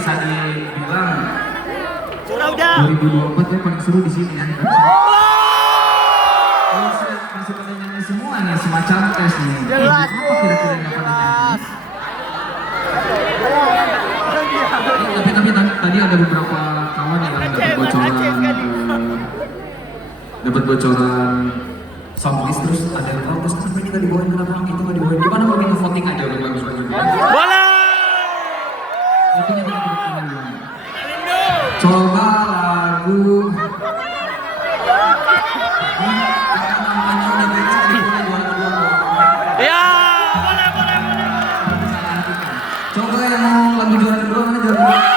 bisa dibilang Udah. 2024 ya paling seru di sini ya. Masih pada nyanyi semua nih semacam tes nih. Jelas, Apa kira-kira yang pada nyanyi? Tapi tadi ada beberapa kawan yang dapat bocoran songlist, terus ada yang protes kenapa ini nggak dibawain, kenapa yang itu nggak dibawain, gimana kalau kita voting aja udah bagus-bagus. Boleh. Votingnya kita voting dulu. Coba lagu yang namanya udah beres tadi boleh juara kedua. Ya, boleh. Coba yang mau lagu juara kedua mana juara kedua?